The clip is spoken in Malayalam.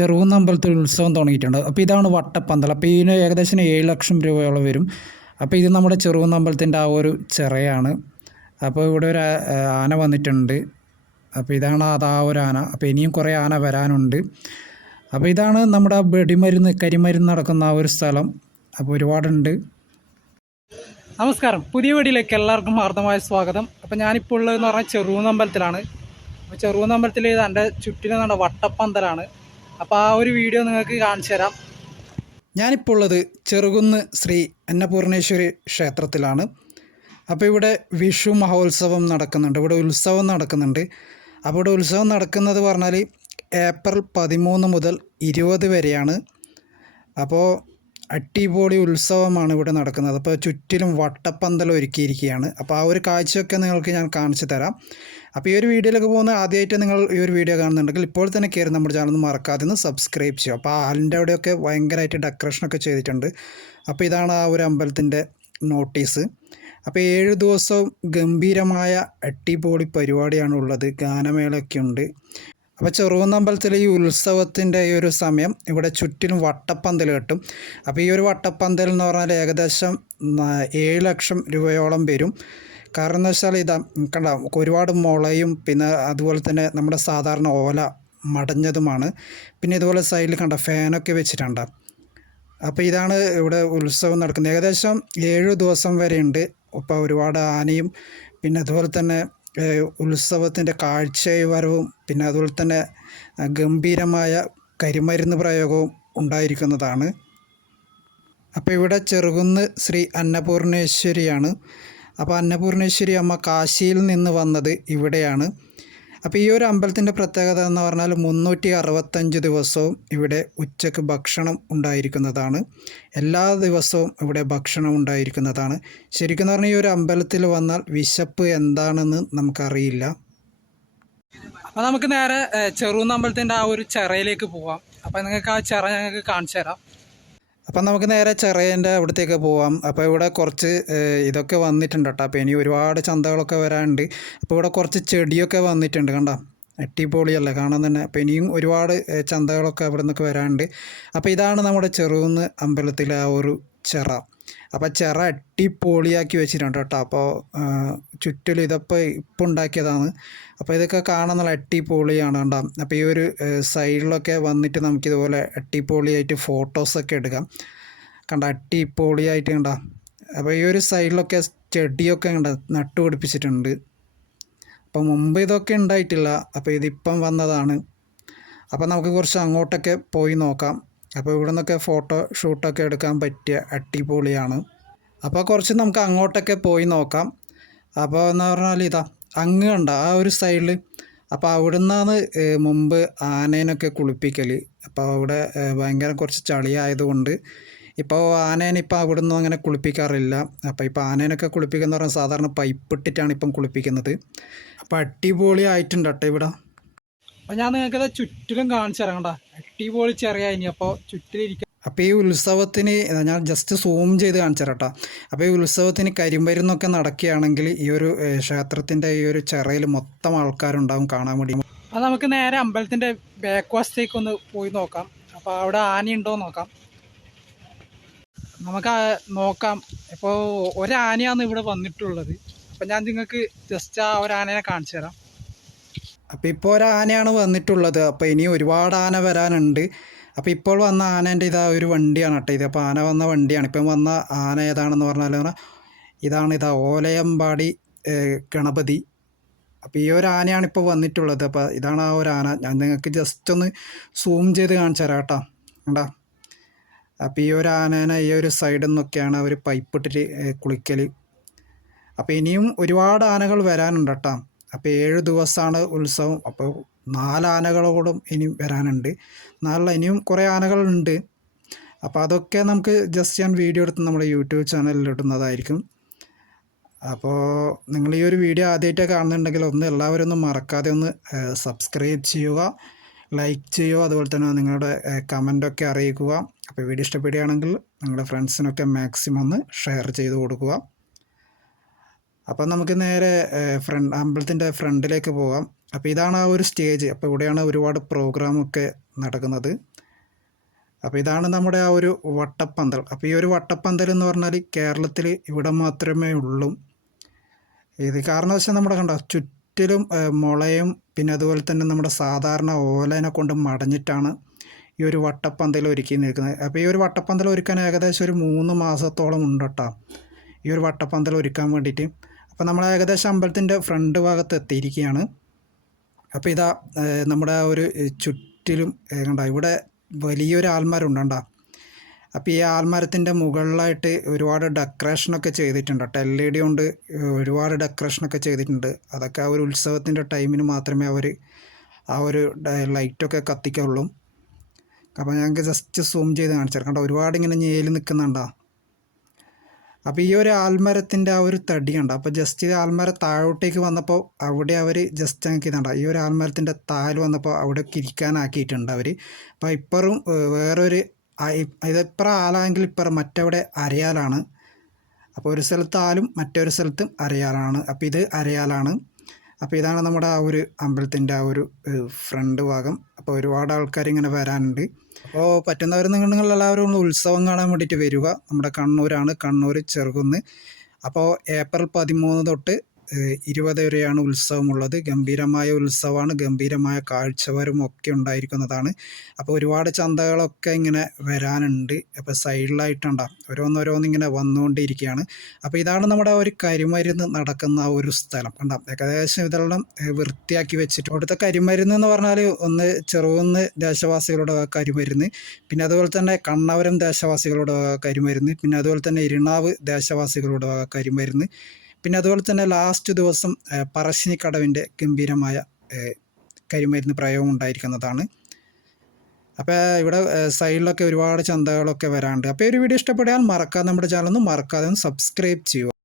ചെറുകുന്ന അമ്പലത്തിൽ ഉത്സവം തുടങ്ങിയിട്ടുണ്ട്. അപ്പോൾ ഇതാണ് വട്ടപ്പന്തൽ. അപ്പോൾ ഇതിന് ഏകദേശം ഏഴ് ലക്ഷം രൂപയോളം വരും. അപ്പോൾ ഇത് നമ്മുടെ ചെറുകുന്നമ്പലത്തിന്റെ ആ ഒരു ചിറയാണ്. അപ്പോൾ ഇവിടെ ഒരു ആന വന്നിട്ടുണ്ട്. അപ്പോൾ ഇതാണ് അത് ആ ഒരു ആന. അപ്പോൾ ഇനിയും കുറേ ആന വരാനുണ്ട്. അപ്പോൾ ഇതാണ് നമ്മുടെ വെടിമരുന്ന് കരിമരുന്ന് നടക്കുന്ന ആ ഒരു സ്ഥലം. അപ്പോൾ ഒരുപാടുണ്ട്. നമസ്കാരം. പുതിയ വീടിലേക്ക് എല്ലാവർക്കും ഹാർദമായ സ്വാഗതം. അപ്പോൾ ഞാനിപ്പോൾ ഉള്ളതെന്ന് പറഞ്ഞാൽ ചെറുകുന്നമ്പലത്തിലാണ് അപ്പോൾ ചെറുകുന്നമ്പലത്തിൽ എന്റെ ചുറ്റിനെന്ന് നട വട്ടപ്പന്തലാണ്. അപ്പോൾ ആ ഒരു വീഡിയോ നിങ്ങൾക്ക് കാണിച്ചു തരാം. ഞാനിപ്പോൾ ഉള്ളത് ചെറുകുന്ന് ശ്രീ അന്നപൂർണേശ്വരി ക്ഷേത്രത്തിലാണ്. അപ്പോൾ ഇവിടെ വിഷു മഹോത്സവം നടക്കുന്നുണ്ട്. ഇവിടെ ഉത്സവം നടക്കുന്നുണ്ട്. അപ്പോൾ ഇവിടെ ഉത്സവം നടക്കുന്നത് പറഞ്ഞാൽ ഏപ്രിൽ പതിമൂന്ന് മുതൽ ഇരുപത് വരെയാണ്. അപ്പോൾ അടിപൊളി ഉത്സവമാണ് ഇവിടെ നടക്കുന്നത്. അപ്പോൾ ചുറ്റിലും വട്ടപ്പന്തൽ ഒരുക്കിയിരിക്കുകയാണ്. അപ്പോൾ ആ ഒരു കാഴ്ചയൊക്കെ നിങ്ങൾക്ക് ഞാൻ കാണിച്ചു തരാം. അപ്പോൾ ഈ ഒരു വീഡിയോയിലേക്ക് പോകുന്ന ആദ്യമായിട്ട് നിങ്ങൾ ഈ ഒരു വീഡിയോ കാണുന്നുണ്ടെങ്കിൽ ഇപ്പോൾ തന്നെ കയറി നമ്മുടെ ചാനൽ ഒന്ന് മറക്കാതെ ഒന്ന് സബ്സ്ക്രൈബ് ചെയ്യുക. അപ്പോൾ ആലിന്റെ അവിടെയൊക്കെ ഭയങ്കരമായിട്ട് ഡെക്കറേഷനൊക്കെ ചെയ്തിട്ടുണ്ട്. അപ്പോൾ ഇതാണ് ആ ഒരു അമ്പലത്തിന്റെ നോട്ടീസ് അപ്പോൾ ഏഴ് ദിവസവും ഗംഭീരമായ അടിപൊളി പരിപാടിയാണ് ഉള്ളത്. ഗാനമേളയൊക്കെ ഉണ്ട്. അപ്പോൾ ചെറുകുന്നമ്പലത്തിലെ ഈ ഉത്സവത്തിന്റെ ഈ ഒരു സമയം ഇവിടെ ചുറ്റിലും വട്ടപ്പന്തൽ കെട്ടും. അപ്പോൾ ഈ ഒരു വട്ടപ്പന്തൽ എന്ന് പറഞ്ഞാൽ ഏകദേശം ഏഴ് ലക്ഷം രൂപയോളം വരും. കാരണം എന്ന് വെച്ചാൽ ഇതാ കണ്ട ഒരുപാട് മുളയും പിന്നെ അതുപോലെ തന്നെ നമ്മുടെ സാധാരണ ഓല മടഞ്ഞതുമാണ്. പിന്നെ ഇതുപോലെ സൈഡിൽ കണ്ട ഫാനൊക്കെ വെച്ചിട്ടുണ്ട്. അപ്പോൾ ഇതാണ് ഇവിടെ ഉത്സവം നടക്കുന്നത്. ഏകദേശം ഏഴ് ദിവസം വരെയുണ്ട് അപ്പോൾ ഒരുപാട് ആനയും പിന്നെ അതുപോലെ തന്നെ ഉത്സവത്തിന്റെ കാഴ്ചവരവും പിന്നെ അതുപോലെ തന്നെ ഗംഭീരമായ കരിമരുന്ന് പ്രയോഗവും ഉണ്ടായിരിക്കുന്നതാണ്. അപ്പോൾ ഇവിടെ ചെറുകുന്ന് ശ്രീ അന്നപൂർണേശ്വരിയാണ്. അപ്പോൾ അന്നപൂർണേശ്വരി അമ്മ കാശിയിൽ നിന്ന് വന്നത് ഇവിടെയാണ്. അപ്പോൾ ഈ ഒരു അമ്പലത്തിന്റെ പ്രത്യേകത എന്ന് പറഞ്ഞാൽ മുന്നൂറ്റി അറുപത്തഞ്ച് ദിവസവും ഇവിടെ ഉച്ചയ്ക്ക് ഭക്ഷണം ഉണ്ടായിരിക്കുന്നതാണ്. എല്ലാ ദിവസവും ഇവിടെ ഭക്ഷണം ഉണ്ടായിരിക്കുന്നതാണ്. ശരിക്കും എന്ന് പറഞ്ഞാൽ ഈ ഒരു അമ്പലത്തിൽ വന്നാൽ വിശപ്പ് എന്താണെന്ന് നമുക്കറിയില്ല. അപ്പോൾ നമുക്ക് നേരെ ചെറുന്ന അമ്പലത്തിന്റെ ആ ഒരു ചിറയിലേക്ക് പോവാം. അപ്പോൾ നിങ്ങൾക്ക് ആ ചിറ ഞങ്ങൾക്ക് കാണിച്ചു തരാം. അപ്പം നമുക്ക് നേരെ ചെറിയന്റെ അവിടത്തേക്ക് പോവാം. അപ്പോൾ ഇവിടെ കുറച്ച് ഇതൊക്കെ വന്നിട്ടുണ്ട് കേട്ടോ. അപ്പോൾ ഇനി ഒരുപാട് ചന്തകളൊക്കെ വരാനുണ്ട്. അപ്പോൾ ഇവിടെ കുറച്ച് ചെടിയൊക്കെ വന്നിട്ടുണ്ട് കണ്ടോ? അടിപൊളിയല്ലേ കാണാൻ തന്നെ. അപ്പോൾ ഇനിയും ഒരുപാട് ചന്തകളൊക്കെ അവിടെ നിന്നൊക്കെ വരാനുണ്ട്. അപ്പോൾ ഇതാണ് നമ്മുടെ ചെറുകുന്ന് അമ്പലത്തിലെ ആ ഒരു ചിറ. അപ്പോൾ ചിറ അട്ടിപ്പൊളിയാക്കി വെച്ചിട്ടുണ്ട് കേട്ടോ. അപ്പോൾ ചുറ്റിലും ഇതപ്പോൾ ഇപ്പം ഉണ്ടാക്കിയതാണ്. അപ്പോൾ ഇതൊക്കെ കാണാൻ നല്ല അടിപൊളിയാണ് കണ്ടോ. അപ്പോൾ ഈ ഒരു സൈഡിലൊക്കെ വന്നിട്ട് നമുക്കിതുപോലെ അട്ടിപ്പൊളിയായിട്ട് ഫോട്ടോസൊക്കെ എടുക്കാം. കണ്ട അട്ടിപ്പൊളിയായിട്ട് കണ്ട. അപ്പോൾ ഈ ഒരു സൈഡിലൊക്കെ ചെടിയൊക്കെ കണ്ട പിടിപ്പിച്ചിട്ടുണ്ട്. അപ്പോൾ മുമ്പ് ഇതൊക്കെ ഉണ്ടായിട്ടില്ല. അപ്പോൾ ഇതിപ്പം വന്നതാണ്. അപ്പോൾ നമുക്ക് കുറച്ച് അങ്ങോട്ടൊക്കെ പോയി നോക്കാം. അപ്പോൾ ഇവിടെ നിന്നൊക്കെ ഫോട്ടോ ഷൂട്ടൊക്കെ എടുക്കാൻ പറ്റിയ അടിപൊളിയാണ്. അപ്പോൾ കുറച്ച് നമുക്ക് അങ്ങോട്ടൊക്കെ പോയി നോക്കാം. അപ്പോൾ എന്ന് പറഞ്ഞാൽ ഇതാ അങ്ങ് കണ്ട ആ ഒരു സൈഡിൽ അപ്പോൾ അവിടെ നിന്നാണ് മുമ്പ് ആനേനൊക്കെ കുളിപ്പിക്കൽ അപ്പോൾ അവിടെ ഭയങ്കര കുറച്ച് ചളിയായതുകൊണ്ട് ഇപ്പോൾ ആനേനെ ഇപ്പോൾ അവിടെ നിന്നും അങ്ങനെ കുളിപ്പിക്കാറില്ല. അപ്പോൾ ഇപ്പോൾ ആനേനൊക്കെ കുളിപ്പിക്കുന്ന പറഞ്ഞാൽ സാധാരണ പൈപ്പ് ഇട്ടിട്ടാണ് ഇപ്പം കുളിപ്പിക്കുന്നത്. അപ്പോൾ അടിപൊളി ആയിട്ടുണ്ട് കേട്ടോ ഇവിടെ. അപ്പോൾ ഞാൻ നിങ്ങൾക്ക് ചുറ്റിലും കാണിച്ചു തരാം അടിപൊളി ചെറിയ ഇനി അപ്പോൾ ചുറ്റിലിരിക്കാം അപ്പോൾ ഈ ഉത്സവത്തിന് ഞാൻ ജസ്റ്റ് സൂം ചെയ്ത് കാണിച്ചു തരാം കേട്ടോ. അപ്പോൾ ഈ ഉത്സവത്തിന് കരിമ്പരുന്നൊക്കെ നടക്കുകയാണെങ്കിൽ ഈ ഒരു ക്ഷേത്രത്തിന്റെ ഈ ഒരു ചിറയിൽ മൊത്തം ആൾക്കാരുണ്ടാവും കാണാൻ വേണ്ടി. അപ്പോൾ നമുക്ക് നേരെ അമ്പലത്തിന്റെ ബാക്ക് വശത്തേക്ക് ഒന്ന് പോയി നോക്കാം. അപ്പോൾ അവിടെ ആനയുണ്ടോ നോക്കാം. നമുക്ക് നോക്കാം. ഇപ്പോൾ ഒരാനയാണ് ഇവിടെ വന്നിട്ടുള്ളത്. അപ്പം ഞാൻ നിങ്ങൾക്ക് ജസ്റ്റ് ആ ഒരു ആനയെ കാണിച്ചു തരാം. അപ്പോൾ ഇപ്പോൾ ആനയാണ് വന്നിട്ടുള്ളത്. അപ്പോൾ ഇനി ഒരുപാട് ആന വരാനുണ്ട്. അപ്പോൾ ഇപ്പോൾ വന്ന ആനേന്റെ ഇതാ ഒരു വണ്ടിയാണ് കേട്ടോ ഇത്. അപ്പോൾ ആന വന്ന വണ്ടിയാണ്. ഇപ്പം വന്ന ആന ഏതാണെന്ന് പറഞ്ഞാൽ ഇതാണ് ഇതാ ഓലയമ്പാടി ഗണപതി. അപ്പോൾ ഈ ഒരു ആനയാണ് ഇപ്പോൾ വന്നിട്ടുള്ളത്. അപ്പോൾ ഇതാണ് ആ ഒരു ആന. ഞാൻ നിങ്ങൾക്ക് ജസ്റ്റ് ഒന്ന് സൂം ചെയ്ത് കാണിച്ചു തരാം കേട്ടോ. കണ്ടാ? അപ്പോൾ ഈ ഒരു ആനേനെ ഈ ഒരു സൈഡിൽ നിന്നൊക്കെയാണ് അവർ പൈപ്പ് ഇട്ടിട്ട് കുളിക്കൽ അപ്പോൾ ഇനിയും ഒരുപാട് ആനകൾ വരാനുണ്ട് കേട്ടോ. അപ്പോൾ ഏഴ് ദിവസമാണ് ഉത്സവം. അപ്പോൾ നാല് ആനകളോടും ഇനിയും വരാനുണ്ട്. നാളെ ഇനിയും കുറേ ആനകളുണ്ട്. അപ്പോൾ അതൊക്കെ നമുക്ക് ജസ്റ്റ് ഞാൻ വീഡിയോ എടുത്ത് നമ്മുടെ യൂട്യൂബ് ചാനലിൽ ഇടുന്നതായിരിക്കും. അപ്പോൾ നിങ്ങൾ ഈ ഒരു വീഡിയോ ആദ്യമായിട്ട് കാണുന്നുണ്ടെങ്കിൽ ഒന്ന് എല്ലാവരും ഒന്ന് മറക്കാതെ ഒന്ന് സബ്സ്ക്രൈബ് ചെയ്യുക ലൈക്ക് ചെയ്യുക അതുപോലെ തന്നെ നിങ്ങളുടെ കമന്റൊക്കെ അറിയിക്കുക. അപ്പോൾ വീഡിയോ ഇഷ്ടപ്പെടുകയാണെങ്കിൽ നിങ്ങളുടെ ഫ്രണ്ട്സിനൊക്കെ മാക്സിമം ഒന്ന് ഷെയർ ചെയ്ത് കൊടുക്കുക. അപ്പം നമുക്ക് നേരെ ഫ്രണ്ട് അമ്പലത്തിന്റെ ഫ്രണ്ടിലേക്ക് പോകാം. അപ്പോൾ ഇതാണ് ആ ഒരു സ്റ്റേജ്. അപ്പോൾ ഇവിടെയാണ് ഒരുപാട് പ്രോഗ്രാമൊക്കെ നടക്കുന്നത്. അപ്പോൾ ഇതാണ് നമ്മുടെ ആ ഒരു വട്ടപ്പന്തൽ. അപ്പോൾ ഈ ഒരു വട്ടപ്പന്തൽ എന്ന് പറഞ്ഞാൽ കേരളത്തിൽ ഇവിടെ മാത്രമേ ഉള്ളൂ. ഇത് കാരണം വെച്ചാൽ നമ്മുടെ കണ്ടോ ചുറ്റിലും മുളയും പിന്നെ അതുപോലെ തന്നെ നമ്മുടെ സാധാരണ ഓലനെ കൊണ്ട് മടഞ്ഞിട്ടാണ് ഈ ഒരു വട്ടപ്പന്തൽ ഒരുക്കി നിൽക്കുന്നത്. അപ്പോൾ ഈ ഒരു വട്ടപ്പന്തൽ ഒരുക്കാൻ ഏകദേശം ഒരു മൂന്ന് മാസത്തോളം ഉണ്ട് കേട്ടോ. ഈ ഒരു വട്ടപ്പന്തൽ ഒരുക്കാൻ വേണ്ടിയിട്ട്. അപ്പോൾ നമ്മൾ ഏകദേശം അമ്പലത്തിന്റെ ഫ്രണ്ട് ഭാഗത്ത് എത്തിയിരിക്കുകയാണ്. അപ്പോൾ ഇതാ നമ്മുടെ ഒരു ചുറ്റിലും കണ്ട ഇവിടെ വലിയൊരു ആൽമരം ഉണ്ട് കണ്ടോ. അപ്പോൾ ഈ ആൽമരത്തിന്റെ മുകളിലായിട്ട് ഒരുപാട് ഡെക്കറേഷനൊക്കെ ചെയ്തിട്ടുണ്ട്. കേട്ടോ എൽ ഇ ഡി കൊണ്ട് ഒരുപാട് ഡെക്കറേഷനൊക്കെ ചെയ്തിട്ടുണ്ട്. അതൊക്കെ ആ ഒരു ഉത്സവത്തിന്റെ ടൈമിന് മാത്രമേ അവർ ആ ഒരു ലൈറ്റൊക്കെ കത്തിക്കുള്ളൂ അപ്പോൾ ഞങ്ങൾക്ക് ജസ്റ്റ് സൂം ചെയ്ത് കാണിച്ചു കണ്ടോ ഒരുപാട് ഇങ്ങനെ ഞേലി നിൽക്കുന്നുണ്ടോ അപ്പോൾ ഈ ഒരു ആൽമരത്തിന്റെ ആ ഒരു തടി അപ്പോൾ ജസ്റ്റ് ഈ ആൽമരം താഴോട്ടേക്ക് വന്നപ്പോൾ അവിടെ അവർ ജസ്റ്റ് ഞങ്ങൾക്ക് ഇതുണ്ടോ ഈ ഒരു ആൽമരത്തിന്റെ താൽ വന്നപ്പോൾ അവിടെ കിരിക്കാനാക്കിയിട്ടുണ്ട് അവർ അപ്പോൾ ഇപ്പറും വേറൊരു ഇതിപ്പുറം ആലാണെങ്കിൽ ഇപ്പുറം മറ്റവിടെ അരയാലാണ്. അപ്പോൾ ഒരു സ്ഥലത്ത് ആലും മറ്റൊരു സ്ഥലത്തും അരയാലാണ്. അപ്പോൾ ഇത് അരയാലാണ്. അപ്പോൾ ഇതാണ് നമ്മുടെ ആ ഒരു അമ്പലത്തിന്റെ ആ ഒരു ഫ്രണ്ട് ഭാഗം. അപ്പോൾ ഒരുപാട് ആൾക്കാർ ഇങ്ങനെ വരാനുണ്ട്. അപ്പോൾ പറ്റുന്നവർ നിങ്ങൾ എല്ലാവരും ഒന്ന് ഉത്സവം കാണാൻ വേണ്ടിയിട്ട് വരിക. നമ്മുടെ കണ്ണൂരാണ് കണ്ണൂർ ചെറുകുന്ന്. അപ്പോൾ ഏപ്രിൽ പതിമൂന്ന് തൊട്ട് ഇരുപത് വരെയാണ് ഉത്സവമുള്ളത്. ഗംഭീരമായ ഉത്സവമാണ്. ഗംഭീരമായ കാഴ്ചവരും ഒക്കെ ഉണ്ടായിരിക്കുന്നതാണ്. അപ്പോൾ ഒരുപാട് ചന്തകളൊക്കെ ഇങ്ങനെ വരാനുണ്ട്. അപ്പോൾ സൈഡിലായിട്ടുണ്ടാകും ഓരോന്നോരോന്ന് ഇങ്ങനെ വന്നുകൊണ്ടിരിക്കുകയാണ്. അപ്പോൾ ഇതാണ് നമ്മുടെ ഒരു കരിമരുന്ന് നടക്കുന്ന ഒരു സ്ഥലം. കണ്ട? ഏകദേശം ഇതെല്ലാം വൃത്തിയാക്കി വെച്ചിട്ട് അവിടുത്തെ കരിമരുന്ന് എന്ന് പറഞ്ഞാൽ ഒന്ന് ചെറുകുന്ന് ദേശവാസികളുടെ കരിമരുന്ന്. പിന്നെ അതുപോലെ തന്നെ കണ്ണവരം ദേശവാസികളുടെ കരിമരുന്ന്. പിന്നെ അതുപോലെ തന്നെ ഇരുണാവ് ദേശവാസികളുടെ കരിമരുന്ന്. പിന്നെ അതുപോലെ തന്നെ ലാസ്റ്റ് ദിവസം പറശ്ശിനിക്കടവിന്റെ ഗംഭീരമായ കരിമരുന്ന് പ്രയോഗം ഉണ്ടായിരിക്കുന്നതാണ്. അപ്പോൾ ഇവിടെ സൈഡിലൊക്കെ ഒരുപാട് ചന്തകളൊക്കെ വരാനുണ്ട് അപ്പോൾ ഈ ഒരു വീഡിയോ ഇഷ്ടപ്പെട്ടാൽ മറക്കാതെ നമ്മുടെ ചാനൽ ഒന്ന് മറക്കാതെ ഒന്ന് സബ്സ്ക്രൈബ് ചെയ്യുക.